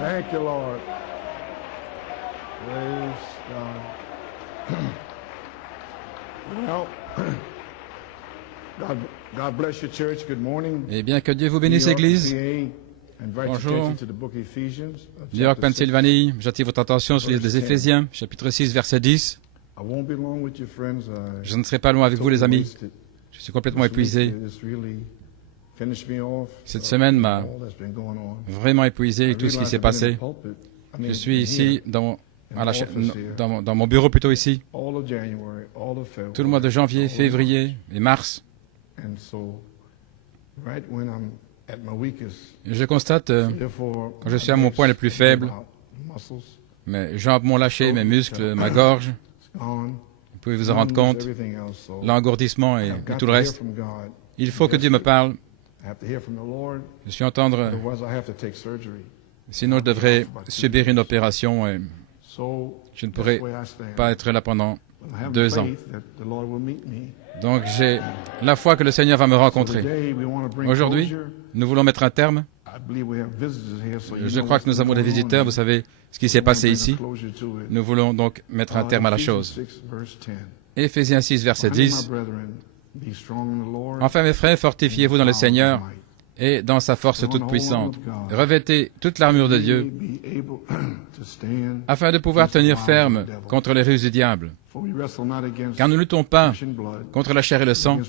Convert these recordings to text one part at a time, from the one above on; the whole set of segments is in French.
Thank you, Lord. Praise God. Well, God bless your church. Good morning. Eh bien, que Dieu vous bénisse, Église. Bonjour. New York, Pennsylvanie. J'attire votre attention sur le livre des Éphésiens, chapitre 6, verset 10. Je ne serai pas loin avec vous, les amis. Je suis complètement épuisé. Cette semaine m'a vraiment épuisé avec tout ce qui s'est passé. Je suis ici, dans mon bureau plutôt ici, tout le mois de janvier, février et mars. Je constate, quand je suis à mon point le plus faible, mes jambes m'ont lâché, mes muscles, ma gorge. Vous pouvez vous en rendre compte, l'engourdissement et tout le reste. Il faut que Dieu me parle. Je suis entendre, sinon je devrais subir une opération et je ne pourrais pas être là pendant 2 ans. Donc j'ai la foi que le Seigneur va me rencontrer. Aujourd'hui, nous voulons mettre un terme. Je crois que nous avons des visiteurs, vous savez ce qui s'est passé ici. Nous voulons donc mettre un terme à la chose. Éphésiens 6, verset 10. Enfin, mes frères, fortifiez-vous dans le Seigneur et dans sa force toute puissante. Revêtez toute l'armure de Dieu afin de pouvoir tenir ferme contre les ruses du diable. Car nous ne luttons pas contre la chair et le sang,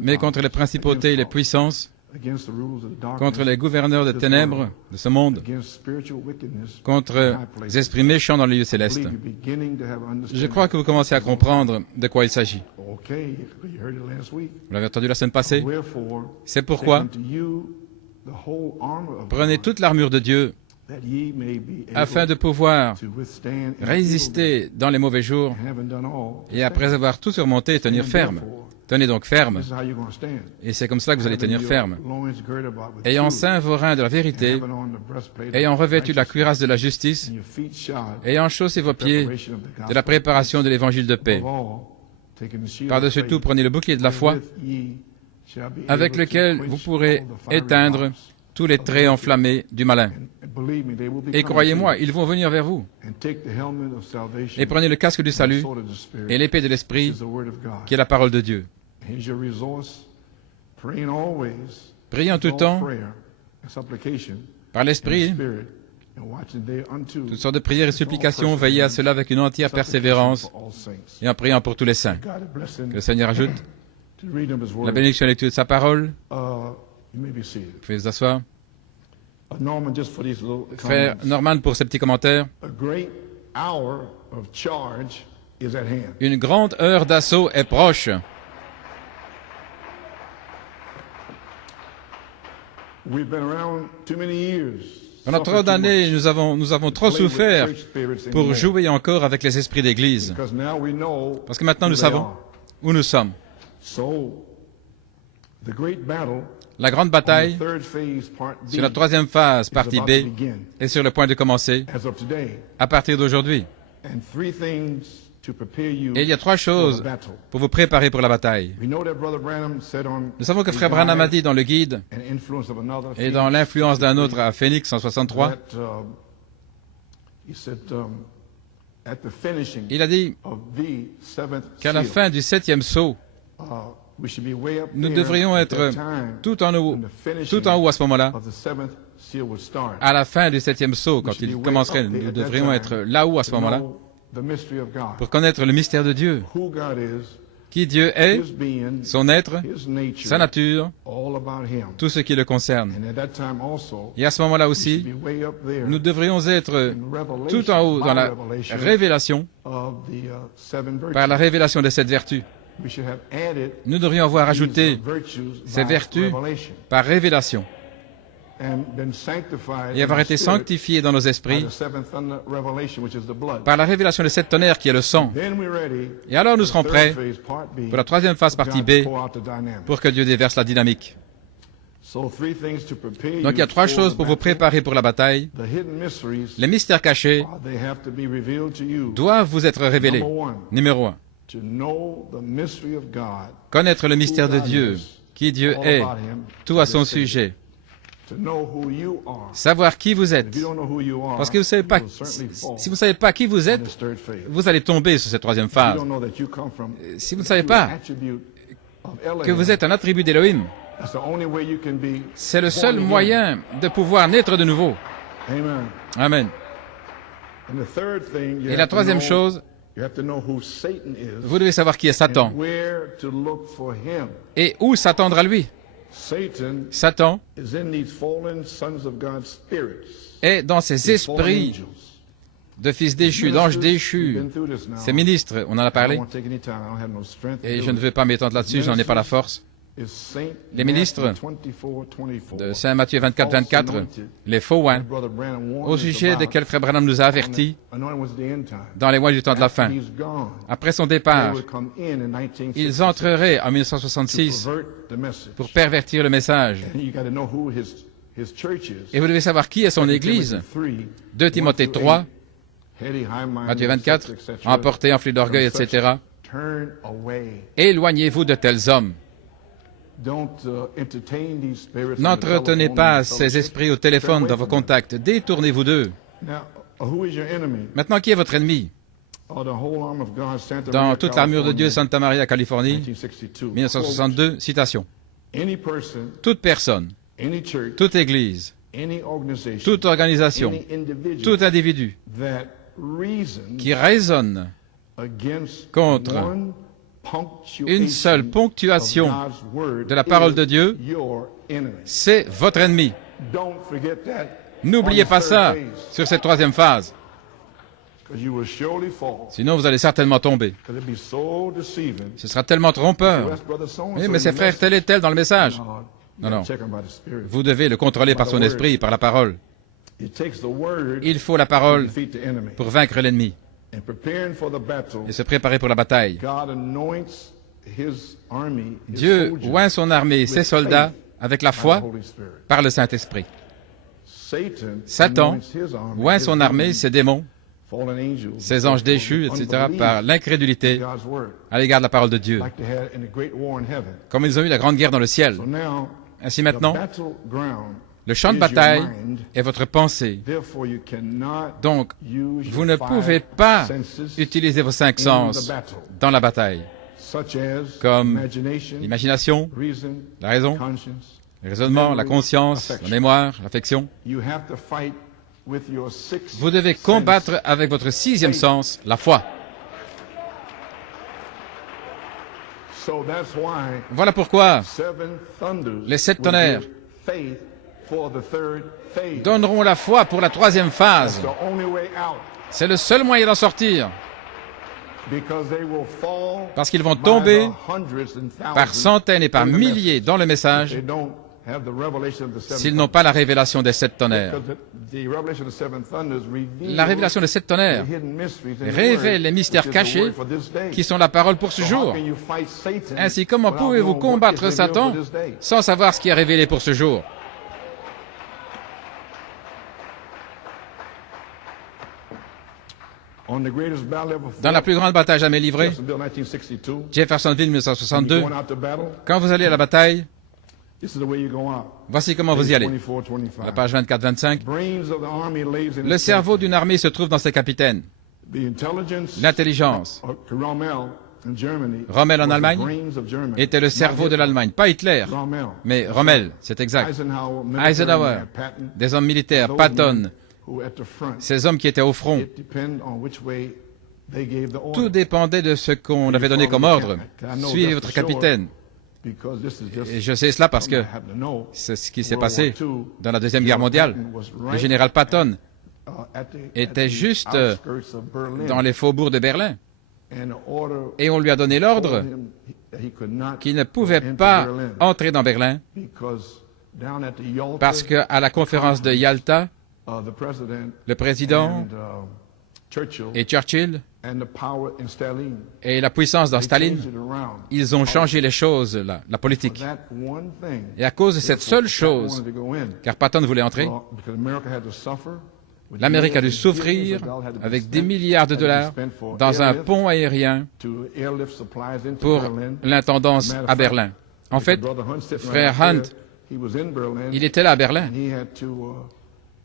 mais contre les principautés et les puissances, contre les gouverneurs des ténèbres de ce monde, contre les esprits méchants dans les lieux célestes. Je crois que vous commencez à comprendre de quoi il s'agit. Vous l'avez entendu la semaine passée. C'est pourquoi prenez toute l'armure de Dieu afin de pouvoir résister dans les mauvais jours et après avoir tout surmonté, tenir ferme. Tenez donc ferme, et c'est comme cela que vous allez tenir ferme. Ayant ceint vos reins de la vérité, ayant revêtu la cuirasse de la justice, ayant chaussé vos pieds de la préparation de l'évangile de paix. Par-dessus tout, prenez le bouclier de la foi, avec lequel vous pourrez éteindre tous les traits enflammés du malin. Et croyez-moi, ils vont venir vers vous. Et prenez le casque du salut et l'épée de l'Esprit, qui est la parole de Dieu. Priez en tout temps, par l'Esprit, toutes sortes de prières et supplications, veillez à cela avec une entière persévérance et en priant pour tous les saints. Que le Seigneur ajoute la bénédiction et la lecture de sa parole. Vous pouvez vous asseoir. Frère Norman, pour ces petits commentaires. Une grande heure d'assaut est proche. Pendant trop d'années, nous avons trop souffert pour jouer encore avec les esprits d'Église. Parce que maintenant, nous savons où nous sommes. La grande bataille, sur la troisième phase, partie B, est sur le point de commencer à partir d'aujourd'hui. Et il y a 3 choses pour vous préparer pour la bataille. Nous savons que Frère Branham a dit dans le guide et dans l'influence d'un autre à Phoenix en 63, il a dit qu'à la fin du 7e saut, nous devrions être tout en haut à ce moment-là. À la fin du 7e saut, quand il commencerait, nous devrions être là-haut à ce moment-là pour connaître le mystère de Dieu, qui Dieu est, son être, sa nature, tout ce qui le concerne. Et à ce moment-là aussi, nous devrions être tout en haut dans la révélation, par la révélation de cette vertu. Nous devrions avoir ajouté ces vertus par révélation et avoir été sanctifiés dans nos esprits par la révélation de cette tonnerre qui est le sang. Et alors nous serons prêts pour la troisième phase partie B pour que Dieu déverse la dynamique. Donc il y a 3 choses pour vous préparer pour la bataille. Les mystères cachés doivent vous être révélés. Numéro 1. Connaître le mystère de Dieu, qui Dieu est, tout à son sujet. savoir qui vous êtes. Parce que vous savez pas, si vous ne savez pas qui vous êtes, vous allez tomber sur cette troisième phase. Si vous ne savez pas que vous êtes un attribut d'Élohim, c'est le seul moyen de pouvoir naître de nouveau. Amen. Et la troisième chose, vous devez savoir qui est Satan et où s'attendre à lui. Satan est dans ces esprits de fils déchus, d'anges déchus, ces ministres, on en a parlé, et je ne veux pas m'étendre là-dessus, je n'en ai pas la force. Les ministres de Saint Matthieu 24, 24, les faux oins, au sujet desquels Frère Branham nous a avertis dans les mois du temps de la fin. Après son départ, ils entreraient en 1966 pour pervertir le message. Et vous devez savoir qui est son Église. 2 Timothée 3, Matthieu 24, emporté en flux d'orgueil, etc. Éloignez-vous de tels hommes. N'entretenez pas ces esprits au téléphone dans vos contacts. Détournez-vous d'eux. Maintenant, qui est votre ennemi? Dans toute l'armure de Dieu, Santa Maria, Californie, 1962, citation. Toute personne, toute église, toute organisation, tout individu qui raisonne contre une seule ponctuation de la parole de Dieu, c'est votre ennemi. N'oubliez pas ça sur cette troisième phase. Sinon, vous allez certainement tomber. Ce sera tellement trompeur. Oui, mais c'est frère tel et tel dans le message. Non, non. Vous devez le contrôler par son esprit, par la parole. Il faut la parole pour vaincre l'ennemi et se préparer pour la bataille. Dieu oint son armée, ses soldats, avec la foi, par le Saint-Esprit. Satan oint son armée, ses démons, ses anges déchus, etc., par l'incrédulité à l'égard de la parole de Dieu, comme ils ont eu la grande guerre dans le ciel. Ainsi maintenant, le champ de bataille est votre pensée. Donc, vous ne pouvez pas utiliser vos 5 sens dans la bataille, comme l'imagination, la raison, le raisonnement, la conscience, la mémoire, l'affection. Vous devez combattre avec votre 6e sens, la foi. Voilà pourquoi les 7 tonnerres donneront la foi pour la 3e phase. C'est le seul moyen d'en sortir. Parce qu'ils vont tomber par centaines et par milliers dans le message s'ils n'ont pas la révélation des 7 tonnerres. La révélation des 7 tonnerres révèle les mystères cachés qui sont la parole pour ce jour. Ainsi, comment pouvez-vous combattre Satan sans savoir ce qui est révélé pour ce jour? Dans la plus grande bataille jamais livrée, Jeffersonville 1962, quand vous allez à la bataille, voici comment vous y allez. À la page 24-25, le cerveau d'une armée se trouve dans ses capitaines. L'intelligence. Rommel en Allemagne était le cerveau de l'Allemagne, pas Hitler, mais Rommel, c'est exact. Eisenhower, des hommes militaires, Patton, ces hommes qui étaient au front. Tout dépendait de ce qu'on avait donné comme ordre. Suivez votre capitaine. Et je sais cela parce que c'est ce qui s'est passé dans la Deuxième Guerre mondiale. Le général Patton était juste dans les faubourgs de Berlin. Et on lui a donné l'ordre qu'il ne pouvait pas entrer dans Berlin parce qu'à la conférence de Yalta, le président et Churchill et la puissance dans Staline, ils ont changé les choses, la politique. Et à cause de cette seule chose, car Patton voulait entrer, l'Amérique a dû souffrir avec des milliards de dollars dans un pont aérien pour l'intendance à Berlin. En fait, frère Hunt Il était là à Berlin.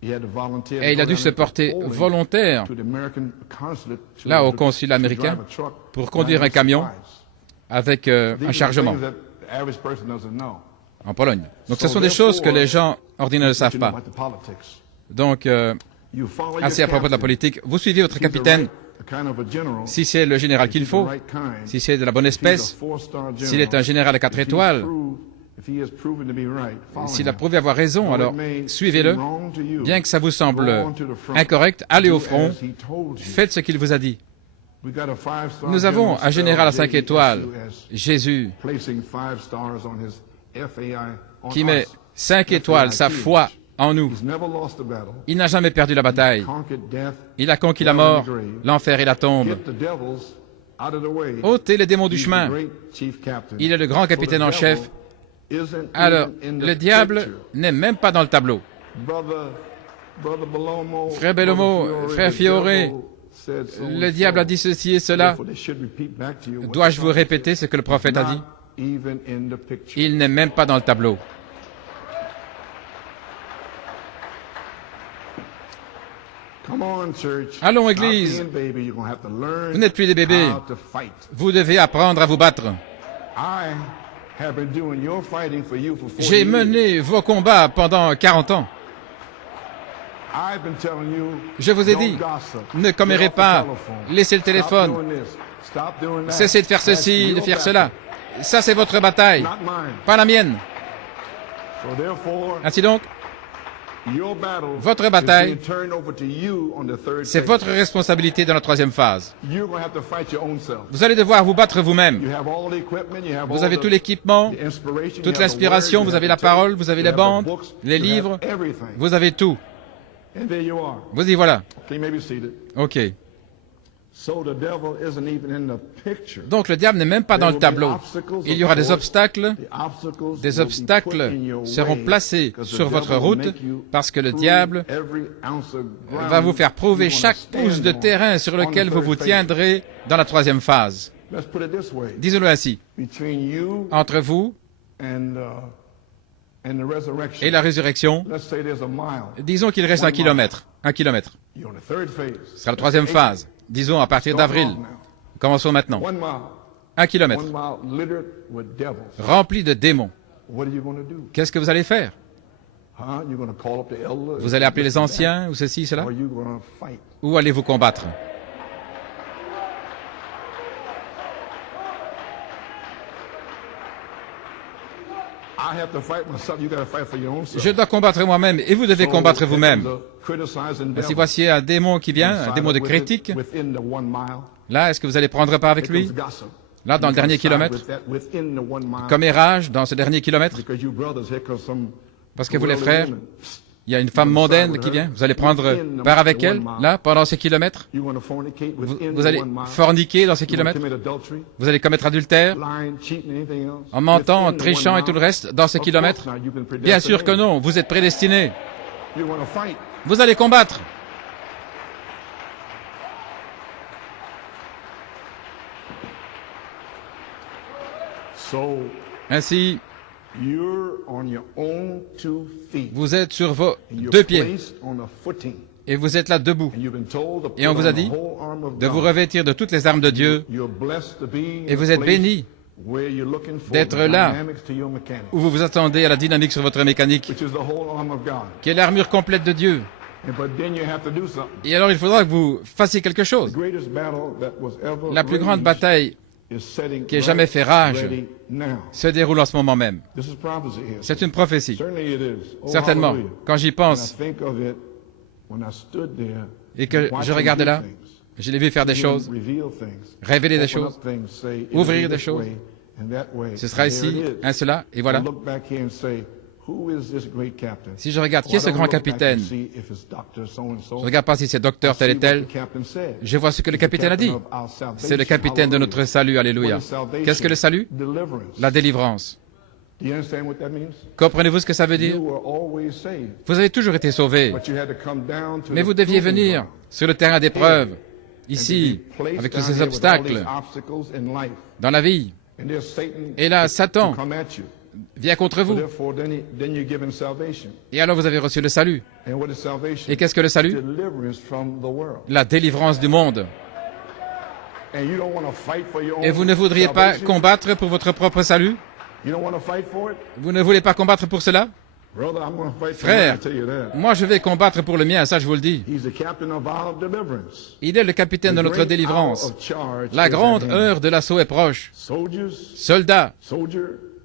Et il a dû se porter volontaire là au consulat américain pour conduire un camion avec un chargement en Pologne. Donc ce sont des choses que les gens ordinaires ne savent pas. Donc, assez à propos de la politique, vous suivez votre capitaine si c'est le général qu'il faut, si c'est de la bonne espèce, s'il est un général à 4 étoiles, s'il a prouvé avoir raison, alors suivez-le. Bien que ça vous semble incorrect, allez au front, faites ce qu'il vous a dit. Nous avons un général à 5 étoiles, Jésus, qui met 5 étoiles, sa foi en nous. Il n'a jamais perdu la bataille. Il a conquis la mort, l'enfer et la tombe. Ôtez les démons du chemin. Il est le grand capitaine en chef. Alors, le diable n'est même pas dans le tableau. Frère Bellomo, frère Fiore, le diable a dit ceci et cela. Dois-je vous répéter ce que le prophète a dit? Il n'est même pas dans le tableau. Allons, Église. Vous n'êtes plus des bébés. Vous devez apprendre à vous battre. J'ai mené vos combats pendant 40 ans. Je vous ai dit, ne commérez pas, laissez le téléphone, cessez de faire ceci, de faire cela. Ça, c'est votre bataille, pas la mienne. Ainsi donc, votre bataille, c'est votre responsabilité dans la troisième phase. Vous allez devoir vous battre vous-même. Vous avez tout l'équipement, toute l'inspiration, vous avez la parole, vous avez les bandes, les livres, vous avez tout. Vous y voilà. OK. Donc le diable n'est même pas dans le tableau. Il y aura des obstacles. Des obstacles seront placés sur votre route parce que le diable va vous faire prouver chaque pouce de terrain sur lequel vous vous tiendrez dans la troisième phase. Disons-le ainsi. Entre vous et la résurrection, disons qu'il reste 1 kilomètre. 1 kilomètre. Ce sera la troisième phase. Disons à partir d'avril. Commençons maintenant. 1 kilomètre. Rempli de démons. Qu'est-ce que vous allez faire? Vous allez appeler les anciens ou ceci, cela? Ou allez-vous combattre? Je dois combattre moi-même et vous devez combattre vous-même. Si voici un démon qui vient, un démon de critique, là, est-ce que vous allez prendre part avec lui? Là, dans le dernier kilomètre? Commérage dans ce dernier kilomètre? Parce que vous, les frères, il y a une femme mondaine qui vient, vous allez prendre part avec elle, là, pendant ces kilomètres? Vous allez forniquer dans ces kilomètres? Vous allez commettre adultère? En mentant, en trichant et tout le reste, dans ces kilomètres? Bien sûr que non, vous êtes prédestinés. Vous allez combattre. Ainsi, vous êtes sur vos 2 pieds et vous êtes là debout. Et on vous a dit de vous revêtir de toutes les armes de Dieu et vous êtes bénis d'être là où vous vous attendez à la dynamique sur votre mécanique, qui est l'armure complète de Dieu. Et alors il faudra que vous fassiez quelque chose. La plus grande bataille qui ait jamais fait rage se déroule en ce moment même. C'est une prophétie. Certainement, quand j'y pense et que je regardais là, je l'ai vu faire des choses, révéler des choses, ouvrir des choses. Ce sera ici, un cela, et voilà. Si je regarde qui est ce grand capitaine, je ne regarde pas si c'est docteur tel et tel, je vois ce que le capitaine a dit. C'est le capitaine de notre salut, alléluia. Qu'est-ce que le salut? La délivrance. Comprenez-vous ce que ça veut dire? Vous avez toujours été sauvés, mais vous deviez venir sur le terrain d'épreuve, ici, avec tous ces obstacles dans la vie. Et là, Satan vient contre vous. Therefore, then you're given salvation. Et alors vous avez reçu le salut. And what is salvation? Et qu'est-ce que le salut? Deliverance from the world. La délivrance du monde. And you don't want to fight for your own Et vous ne voudriez pas salvation? combattre pour votre propre salut? You don't want to fight for it? Vous ne voulez pas combattre pour cela? Brother, I'm going to fight for Frère, mine, I tell you that. moi je vais combattre pour le mien, ça je vous le dis. He's the captain of our deliverance. Il est le capitaine de The notre great délivrance. hour of charge La is grande at hand. heure de l'assaut est proche. Soldiers, Soldats, soldier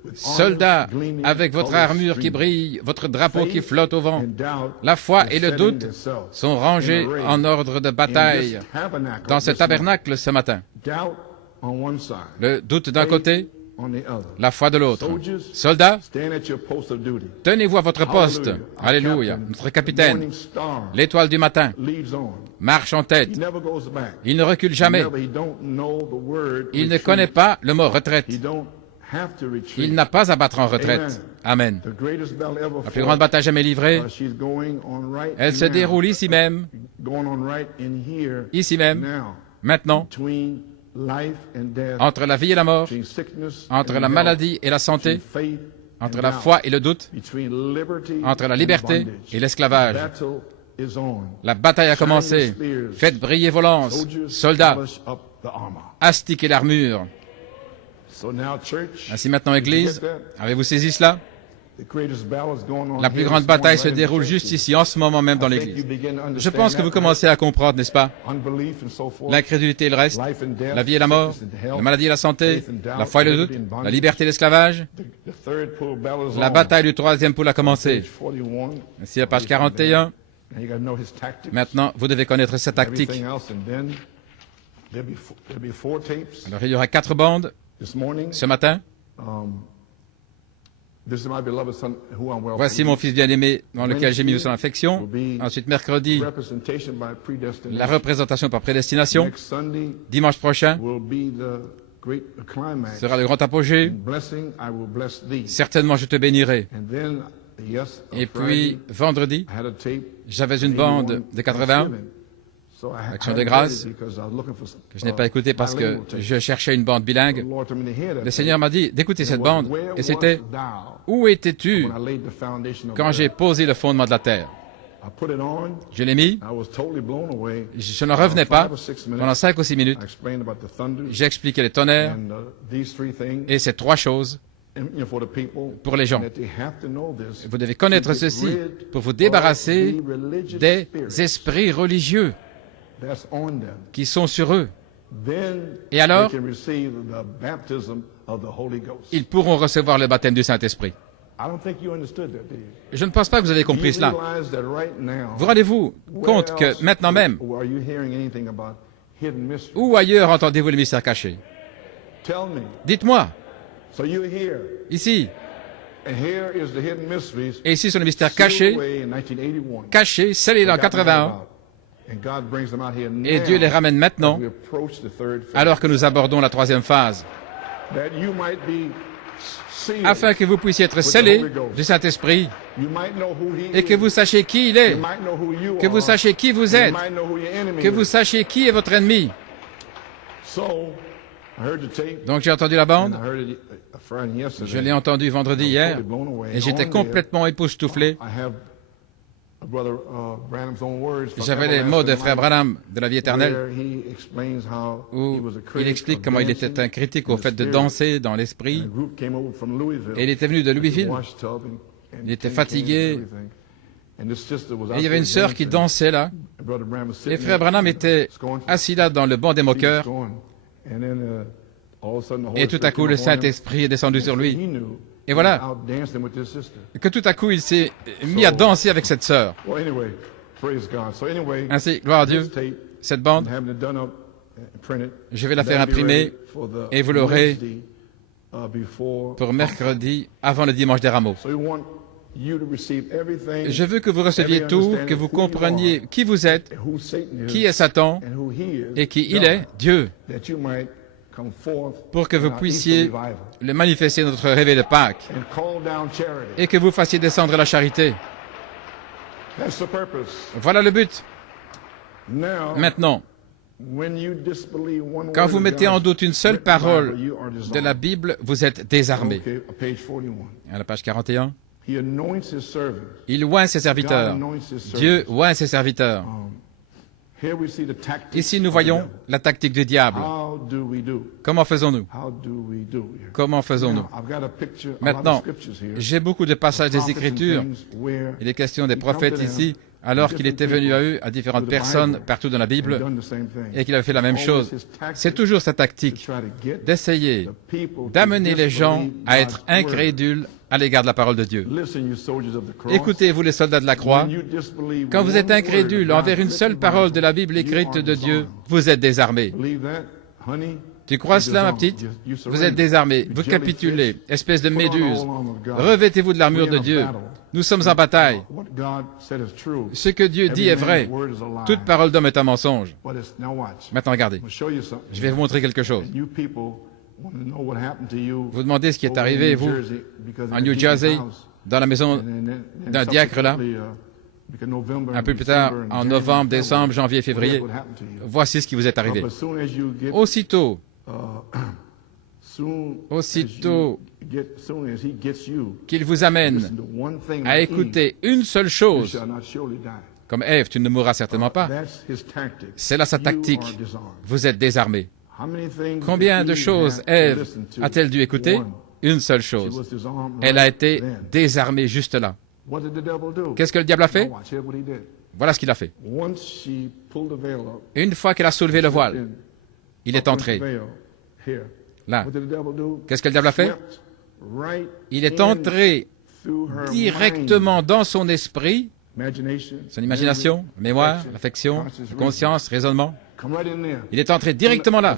with soldats, armor gleaming, avec votre colors armure qui streaming. brille, votre drapeau qui flotte au vent. And doubt La foi are et le setting doute themselves sont rangés in array en ordre de in bataille this tabernacle dans ce this tabernacle ce matin. morning. Doubt on one side, Le doute d'un côté, on the other. la foi de l'autre. Soldiers, Soldats, stand at your post of duty. tenez-vous à votre poste. Alléluia. Notre capitaine, Morning star l'étoile du matin, leads on. marche en He tête. never goes back. Il ne recule jamais. He don't know the word Il ne retreat. connaît pas le mot retraite. He don't have to retreat. Il n'a pas à battre en retraite. Amen. The greatest battle ever La plus grande bataille jamais livrée, she's going on right elle se now. déroule ici même, Going on right in here ici même, now. maintenant, Between life and death, entre la vie et la mort, between sickness entre and la health, maladie et la santé, between faith entre and la doubt, foi et le doute, between liberty entre la and liberté bondage. et l'esclavage. Battle is on. La bataille a commencé. Faites briller vos lances. Soldiers, Soldats, polish up the armor. astiquez l'armure. So now, church, Ainsi maintenant, Église, avez-vous saisi cela? the greatest battle is going on La plus here grande this bataille morning se right in the déroule church. juste ici, en ce moment même dans I think l'Église. you begin to Je understand pense que that vous now. commencez à comprendre, n'est-ce pas? Unbelief and so forth. L'incrédulité et le reste, Life and death, la vie et la mort, sickness and health, la maladie et la santé, faith and doubt, la foi et le doute, liberty and bondage. la liberté et l'esclavage. The third pool battle is La on. bataille du troisième poule a commencé. Page 41. Ainsi, à page 41. Now you gotta know his tactics. Maintenant, vous devez connaître sa tactique. Everything else, and then there'll be 4 tapes Alors, il y aura 4 bandes this morning. ce matin. This is my beloved son, who I'm well Voici mon fils bien-aimé dans lequel j'ai mis son affection. Ensuite, mercredi, representation by predestination. la représentation par prédestination. Next Sunday Dimanche prochain will be the great climax. sera le grand apogée. In blessing, I will bless thee. Certainement, je te bénirai. And then, yes, on Et Friday, puis, vendredi, I had a tape. j'avais une bande de 80 So I Action I de hadn't grâce, read it because I was looking for some, que je n'ai pas écouté parce que bilingual tapes. je cherchais une bande bilingue. The Lord told me to hear that Le Seigneur tape. m'a dit d'écouter cette It was, bande. "Where Et c'était wast thou où étais-tu when I laid the foundation of quand the j'ai earth?" posé le fondement de la terre? I put it on. Je l'ai mis. I was totally blown away. Je ne revenais pas. Five or six minutes, Pendant 5 ou 6 minutes, I explained about the thunder j'ai expliqué les tonnerres and these 3 things. et ces 3 choses. And, for the people, Pour les gens. that they have to know this, Vous devez connaître to get ceci rid pour vous of débarrasser the religious des spirits esprits religieux that's on them. qui sont sur eux. Then Et alors, they can receive the baptism of the Holy Ghost. Ils pourront recevoir le baptême du Saint-Esprit. I don't think you understood that, did you? Je ne pense pas que vous avez compris You cela. realize that right now, Vous rendez-vous compte where que else maintenant même, are you hearing anything about hidden mysteries? où ailleurs entendez-vous le mystère caché? Tell me. Dites-moi, So you're here, ici, and here is the hidden mysteries et ici sont les mystères sealed cachés, away in 1981. cachés, scellés en Forgotten 81, about. And God brings them out here et now Dieu les ramène as maintenant, we approach the third phase. alors que nous abordons la 3e phase, That you might be sealed. afin que vous puissiez être scellés du Saint-Esprit, You might know who he et que is. vous sachiez qui il est, You might know who you que vous are. sachiez qui vous You êtes, might know who your enemy que vous is. sachiez qui est votre ennemi. So, I heard the tape. Donc j'ai entendu la And bande, I heard it Friday yesterday. je l'ai entendu vendredi hier, Totally blown away. et j'étais On complètement époustouflé. there, I have Brother Branham's own words from J'avais les Everlasting mots de Frère Life, Branham de la vie éternelle, where he explains how he où was a il critic explique of comment il dancing était un critique in au the fait de spirit. danser dans And l'esprit, a group came over from Louisville. et il était venu de Louisville, Wash tub and il était tin cans fatigué, and everything. And this sister was et out il y avait there une sœur qui dancing. dansait là, And Brother Branham was sitting et Frère there, Branham était scornful. assis là dans le banc des He was moqueurs, scorned. And then, all of a sudden, the Holy et tout à Spirit coup came le upon him. Saint-Esprit est descendu sur lui, He knew et voilà, he was out dancing with this sister. que tout à coup il s'est mis à danser avec cette sœur. Well, anyway, praise God. So anyway, Ainsi, gloire à Dieu, this tape, cette I'm bande, having it done up and printed. je vais la faire That'll be imprimer, ready for the et vous l'aurez Wednesday, before. pour mercredi, avant le dimanche des rameaux. So we want you to receive everything. Je veux que vous receviez tout, que vous compreniez qui vous êtes, and who Satan is, qui est Satan, and who he is, et qui il God, est, Dieu, that you might come forth pour que vous in our puissiez Easter revival le manifester dans notre réveil de Pâques, and call down charity. et que vous fassiez descendre la charité. That's the purpose. Voilà le but. Now, Maintenant, Quand vous mettez en doute une seule parole de la Bible, vous êtes désarmé. À la page 41. Il oint ses serviteurs. Dieu oint ses serviteurs. Ici, nous voyons la tactique du diable. Comment faisons-nous? Comment faisons-nous? Maintenant, j'ai beaucoup de passages des Écritures. Il est question des prophètes ici, alors qu'il était venu à eux, à différentes personnes partout dans la Bible, et qu'il avait fait la même chose. C'est toujours sa tactique d'essayer d'amener les gens à être incrédules à l'égard de la parole de Dieu. Écoutez, vous les soldats de la croix, quand vous êtes incrédules envers une seule parole de la Bible écrite de Dieu, vous êtes désarmés. Tu crois cela, ma petite? Vous êtes désarmés, vous capitulez, espèce de méduse. Revêtez-vous de l'armure de Dieu. Nous sommes en bataille. Ce que Dieu dit est vrai. Toute parole d'homme est un mensonge. Maintenant, regardez. Je vais vous montrer quelque chose. Vous demandez ce qui est arrivé, vous, en New Jersey, dans la maison d'un diacre là, un peu plus tard, en novembre, décembre, janvier, février. Voici ce qui vous est arrivé. Aussitôt qu'il vous amène à écouter une seule chose, comme Ève, tu ne mourras certainement pas, c'est là sa tactique. Vous êtes désarmés. Combien de choses Ève a-t-elle dû écouter? Une seule chose. Elle a été désarmée juste là. Qu'est-ce que le diable a fait? Voilà ce qu'il a fait. Une fois qu'elle a soulevé le voile, il est entré. Là. Qu'est-ce que le diable a fait? Il est entré directement dans son esprit, son imagination, mémoire, réflexion, conscience, raisonnement. Il est entré directement là,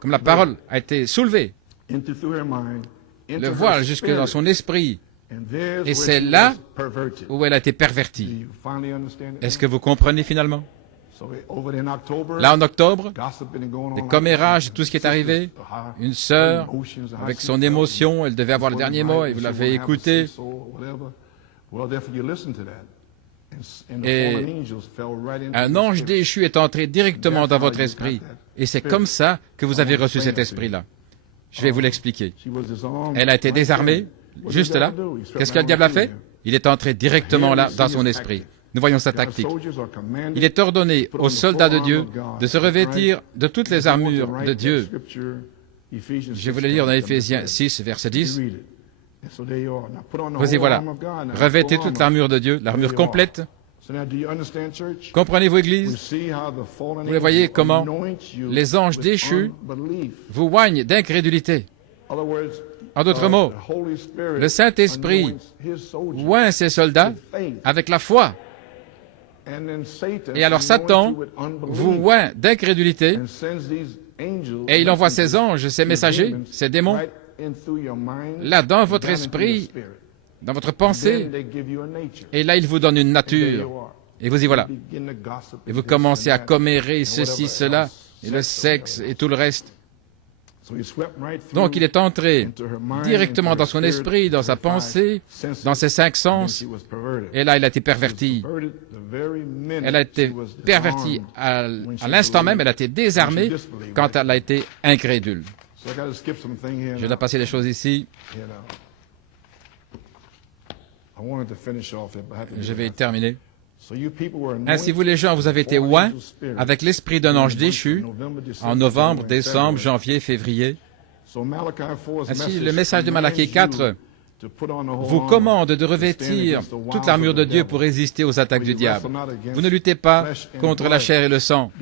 comme la parole a été soulevée. Le voile jusque dans son esprit. Et c'est là où elle a été pervertie. Est-ce que vous comprenez finalement? Là, en octobre, des commérages, tout ce qui est arrivé, une sœur, avec son émotion, elle devait avoir le dernier mot, et vous l'avez écouté. Et un ange déchu est entré directement dans votre esprit. Et c'est comme ça que vous avez reçu cet esprit-là. Je vais vous l'expliquer. Elle a été désarmée, juste là. Qu'est-ce que le diable a fait? Il est entré directement là, dans son esprit. Nous voyons sa tactique. Il est ordonné aux soldats de Dieu de se revêtir de toutes les armures de Dieu. Je vais vous le lire dans Éphésiens 6, verset 10. Voici, voilà. Revêtez toute l'armure de Dieu, l'armure complète. Comprenez-vous, Église? Vous voyez comment les anges déchus vous oignent d'incrédulité. En d'autres mots, le Saint-Esprit oint ses soldats avec la foi. Et alors Satan vous oint d'incrédulité et il envoie ses anges, ses messagers, ses démons, là dans votre esprit, dans votre pensée, et là il vous donne une nature. Et vous y voilà. Et vous commencez à commérer ceci, cela, et le sexe et tout le reste. Donc il est entré directement dans son esprit, dans sa pensée, dans ses cinq sens, et là il a été perverti. Elle a été pervertie à l'instant même, elle a été désarmée quand elle a été incrédule. Je dois passer les choses ici. Je vais terminer. Ainsi, vous les gens, vous avez été oints avec l'esprit d'un ange déchu en novembre, décembre, janvier, février. Ainsi, le message de Malachie 4 vous commande de revêtir toute l'armure de Dieu pour résister aux attaques du diable. Vous ne luttez pas contre la chair et le sang.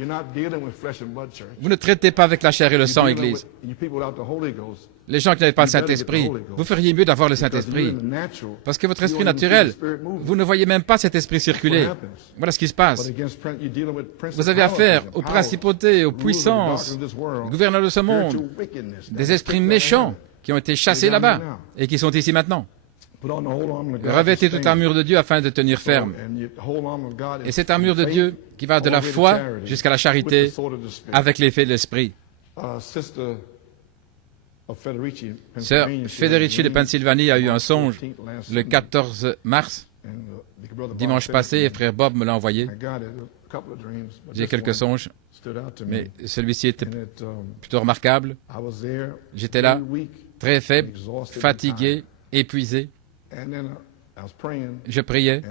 Vous ne traitez pas avec la chair et le sang, Église. Les gens qui n'avaient pas le Saint-Esprit, vous feriez mieux d'avoir le Saint-Esprit. Parce que votre esprit naturel, vous ne voyez même pas cet esprit circuler. Voilà ce qui se passe. Vous avez affaire aux principautés, aux puissances, aux gouverneurs de ce monde, des esprits méchants qui ont été chassés là-bas et qui sont ici maintenant. Revêtez toute l'armure de Dieu afin de tenir ferme. Et cette armure de Dieu qui va de la foi jusqu'à la charité avec l'effet de l'esprit. Sœur Federici de Pennsylvanie a eu un songe le 14 mars Dimanche passé, frère Bob me l'a envoyé. J'ai quelques songes, mais celui-ci était plutôt remarquable. J'étais là, très faible, fatigué, épuisé. Je priais,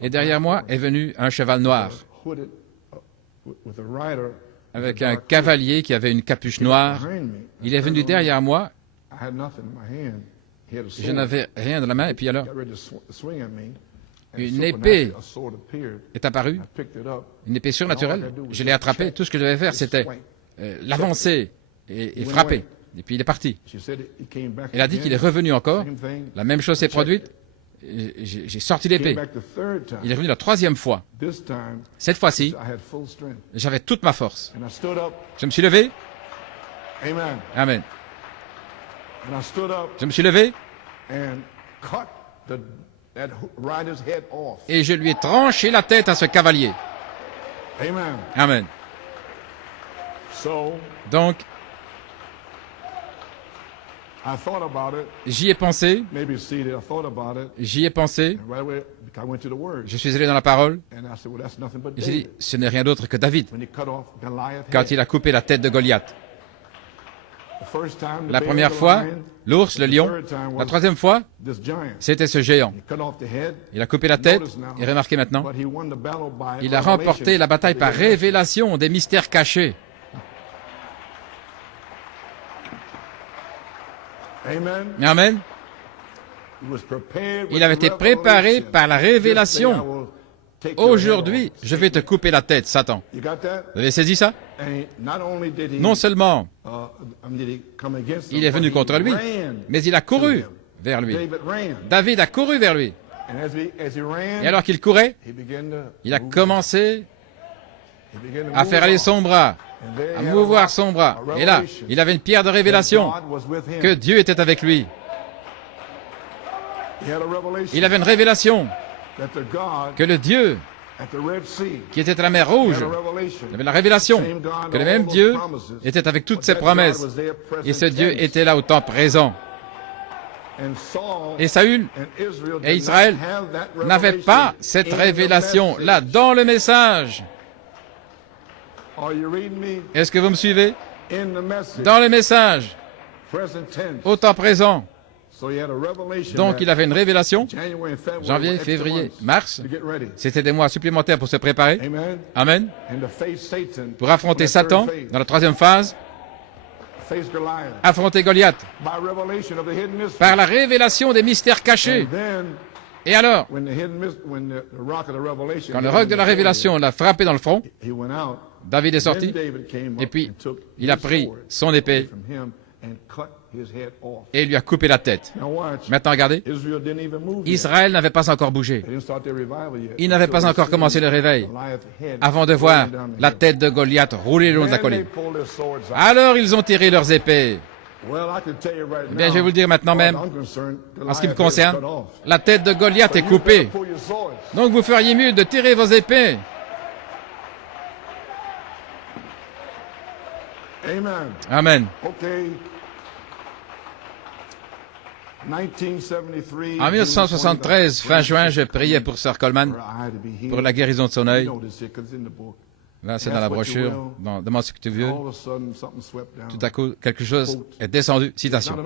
et derrière moi est venu un cheval noir, avec un cavalier qui avait une capuche noire. Il est venu derrière moi. Je n'avais rien dans la main, et puis alors, une épée est apparue, une épée surnaturelle. Je l'ai attrapée. Tout ce que je devais faire, c'était l'avancer et frapper. Et puis il est parti. Elle a dit qu'il est revenu encore. La même chose s'est produite. J'ai sorti l'épée. Il est revenu la troisième fois. Cette fois-ci, j'avais toute ma force. Je me suis levé. Amen. Je me suis levé et je lui ai tranché la tête à ce cavalier. Amen. Donc, j'y ai pensé. Je suis allé dans la parole. J'ai dit, ce n'est rien d'autre que David. Quand il a coupé la tête de Goliath. La première fois, l'ours, le lion. La troisième fois, c'était ce géant. Il a coupé la tête, et remarquez maintenant, il a remporté la bataille par révélation des mystères cachés. Amen. Il avait été préparé par la révélation. Aujourd'hui, je vais te couper la tête, Satan. Vous avez saisi ça? Non seulement il est venu contre lui, mais il a couru vers lui. David a couru vers lui. Et alors qu'il courait, il a commencé à faire aller son bras, à mouvoir son bras. Et là, il avait une pierre de révélation que Dieu était avec lui. Il avait une révélation que le Dieu qui était à la mer Rouge, il avait la révélation que le même Dieu était avec toutes ses promesses. Et ce Dieu était là au temps présent. Et Saül et Israël n'avaient pas cette révélation-là dans le message. Est-ce que vous me suivez? Dans le message, au temps présent. Donc il avait une révélation, janvier, février, mars. C'était des mois supplémentaires pour se préparer. Amen. Pour affronter Satan dans la troisième phase. Affronter Goliath par la révélation des mystères cachés. Et alors, quand le roc de la révélation l'a frappé dans le front, David est sorti, et puis il a pris son épée et lui a coupé la tête. Maintenant, regardez, Israël n'avait pas encore bougé. Il n'avait pas encore commencé le réveil avant de voir la tête de Goliath rouler le long de la colline. Alors, ils ont tiré leurs épées. Bien, je vais vous le dire maintenant même, en ce qui me concerne, la tête de Goliath est coupée. Donc, vous feriez mieux de tirer vos épées. Amen. En 1973, fin juin, je priais pour Sir Coleman pour la guérison de son œil. Là, c'est dans la brochure. Demande ce que tu veux. Tout à coup, quelque chose est descendu. Citation.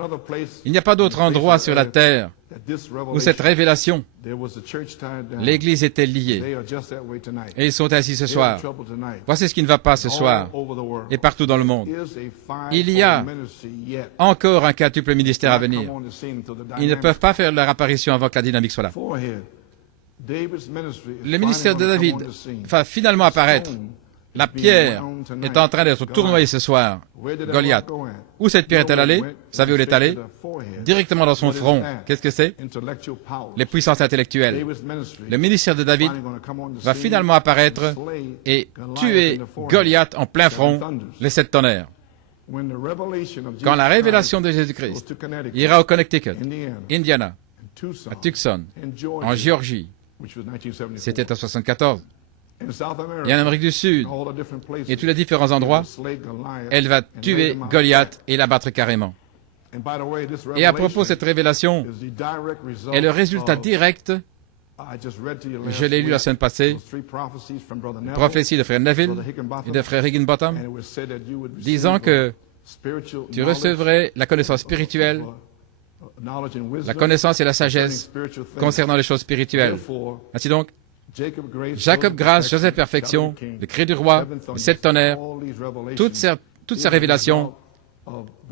Il n'y a pas d'autre endroit sur la terre où cette révélation, l'Église était liée. Et ils sont assis ce soir. Voici ce qui ne va pas ce soir et partout dans le monde. Il y a encore un quintuple ministère à venir. Ils ne peuvent pas faire leur apparition avant que la dynamique soit là. Le ministère de David va finalement apparaître. La pierre est en train d'être tournoyée ce soir. Goliath. Où cette pierre est-elle allée? Vous savez où elle est allée? Directement dans son front. Qu'est-ce que c'est? Les puissances intellectuelles. Le ministère de David va finalement apparaître et tuer Goliath en plein front, les 7 tonnerres. Quand la révélation de Jésus-Christ ira au Connecticut, Indiana, à Tucson, en Géorgie, c'était en 1974, et en Amérique du Sud, et tous les différents endroits, elle va tuer Goliath et l'abattre carrément. Et à propos, cette révélation est le résultat direct Je l'ai lu la semaine passée, prophétie de frère Neville et de frère Higginbottom, disant que tu recevrais la connaissance spirituelle, la connaissance et la sagesse concernant les choses spirituelles. Ainsi donc, Jacob Grâce, Joseph Perfection, le cri du roi, les 7 tonnerres, toutes ces révélations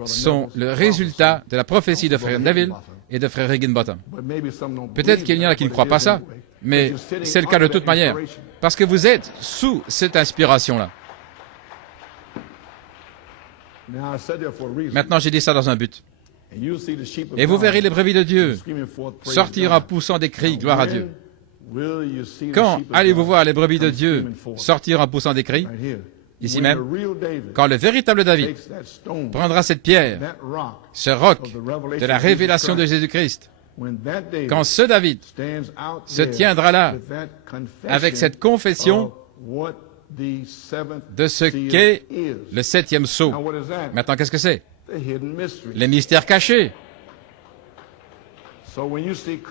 sont le résultat de la prophétie de frère Neville et de frère Higginbottom. Peut-être qu'il y en a qui ne croient pas ça, mais c'est le cas de toute manière, parce que vous êtes sous cette inspiration-là. Maintenant, j'ai dit ça dans un but. Et vous verrez les brebis de Dieu sortir en poussant des cris, gloire à Dieu. Quand allez-vous voir les brebis de Dieu sortir en poussant des cris? Ici même, quand le véritable David prendra cette pierre, ce roc de la révélation de Jésus-Christ, quand ce David se tiendra là avec cette confession de ce qu'est le 7e sceau. Maintenant, qu'est-ce que c'est? Les mystères cachés.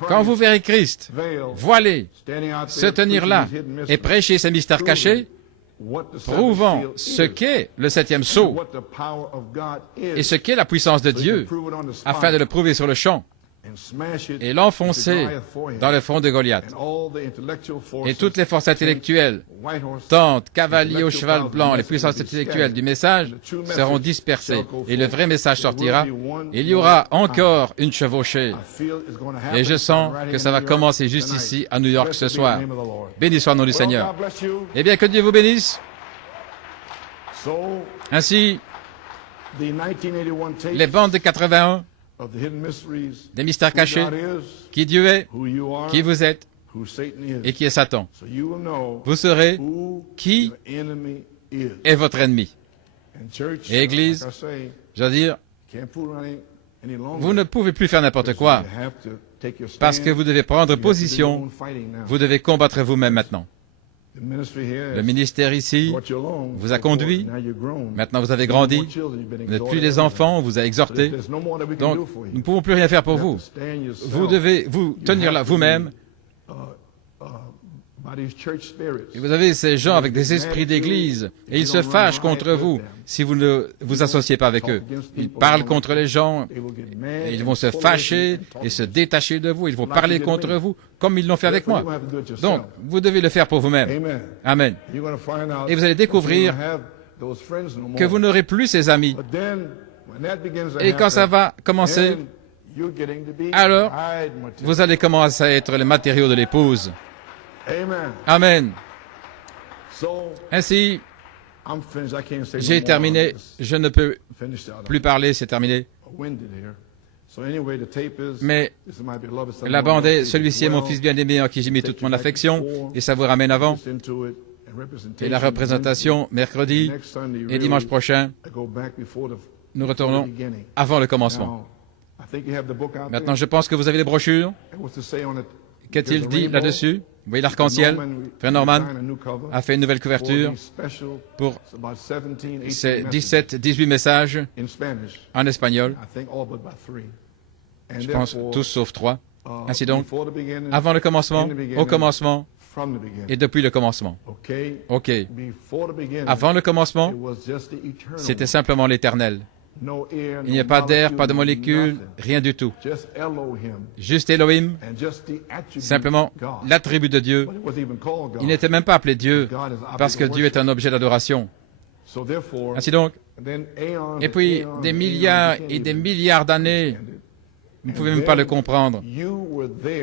Quand vous verrez Christ voilé se tenir là et prêcher ces mystères cachés, prouvant ce qu'est le 7e sceau et ce qu'est la puissance de Dieu, afin de le prouver sur le champ et l'enfoncer dans le front de Goliath. Et toutes les forces intellectuelles, tentes, cavaliers au cheval blanc, les puissances intellectuelles du message seront dispersées et le vrai message sortira. Il y aura encore une chevauchée. Et je sens que ça va commencer juste ici à New York ce soir. Béni soit le nom du Seigneur. Eh bien, que Dieu vous bénisse. Ainsi, les bandes de 81 des mystères cachés, qui Dieu est, qui vous êtes et qui est Satan. Vous saurez qui est votre ennemi. Et Église, je veux dire, vous ne pouvez plus faire n'importe quoi parce que vous devez prendre position, vous devez combattre vous-même maintenant. Le ministère ici vous a conduit, maintenant vous avez grandi, vous n'êtes plus des enfants, on vous a exhorté, donc nous ne pouvons plus rien faire pour vous. Vous devez vous tenir là vous-même. Et vous avez ces gens avec des esprits d'église, et ils se fâchent contre vous si vous ne vous associez pas avec eux. Ils parlent contre les gens, et ils vont se fâcher et se détacher de vous, ils vont parler contre vous, comme ils l'ont fait avec moi. Donc, vous devez le faire pour vous-même. Amen. Et vous allez découvrir que vous n'aurez plus ces amis. Et quand ça va commencer, alors, vous allez commencer à être les matériaux de l'épouse. Amen. Ainsi, j'ai terminé. Je ne peux plus parler, c'est terminé. Mais la bande est, celui-ci est mon fils bien-aimé en qui j'ai mis toute mon affection, et ça vous ramène avant. Et la représentation, mercredi et dimanche prochain, nous retournons avant le commencement. Maintenant, je pense que vous avez les brochures. Qu'a-t-il dit là-dessus? Vous voyez l'arc-en-ciel? Frère Norman a fait une nouvelle couverture pour ces 17-18 messages en espagnol. Je pense tous sauf 3. Ainsi donc, avant le commencement, au commencement et depuis le commencement. OK. Avant le commencement, c'était simplement l'éternel. Il n'y a pas d'air, pas de molécules, rien du tout. Juste Elohim, simplement l'attribut de Dieu. Il n'était même pas appelé Dieu, parce que Dieu est un objet d'adoration. Ainsi donc, et puis des milliards et des milliards d'années, vous ne pouvez même pas le comprendre.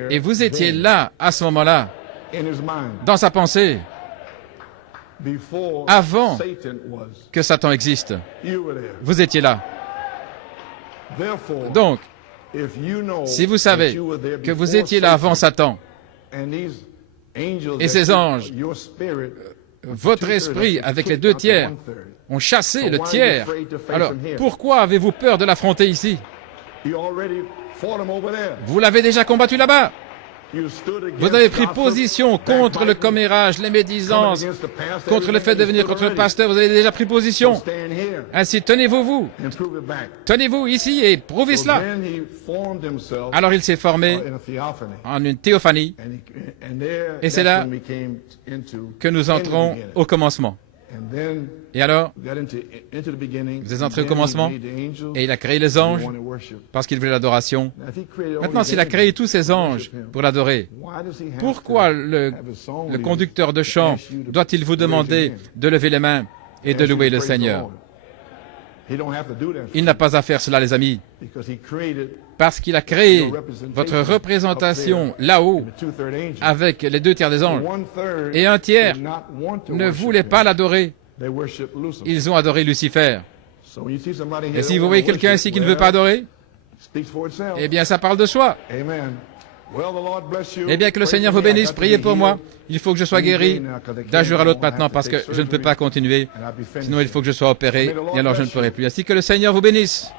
Et vous étiez là, à ce moment-là, dans sa pensée, avant que Satan existe. Vous étiez là. Donc, si vous savez que vous étiez là avant Satan, et ces anges, votre esprit, avec les 2 tiers, ont chassé le tiers, alors pourquoi avez-vous peur de l'affronter ici? Vous l'avez déjà combattu là-bas. Vous avez pris position contre le commérage, les médisances, contre le fait de venir contre le pasteur. Vous avez déjà pris position. Ainsi, tenez-vous. Tenez-vous ici et prouvez cela. Alors il s'est formé en une théophanie. Et c'est là que nous entrons au commencement. Et alors, vous êtes entrés au commencement et il a créé les anges parce qu'il voulait l'adoration. Maintenant, s'il a créé tous ces anges pour l'adorer, pourquoi le conducteur de chant doit-il vous demander de lever les mains et de louer le Seigneur? Il n'a pas à faire cela, les amis, parce qu'il a créé votre représentation là-haut avec les 2 tiers des anges. Et 1 tiers ne voulait pas l'adorer. Ils ont adoré Lucifer. Et si vous voyez quelqu'un ici qui ne veut pas adorer, eh bien ça parle de soi. Eh bien que le Seigneur vous bénisse, priez pour moi. Il faut que je sois guéri d'un jour à l'autre maintenant parce que je ne peux pas continuer. Sinon il faut que je sois opéré et alors je ne pourrai plus. Ainsi que le Seigneur vous bénisse.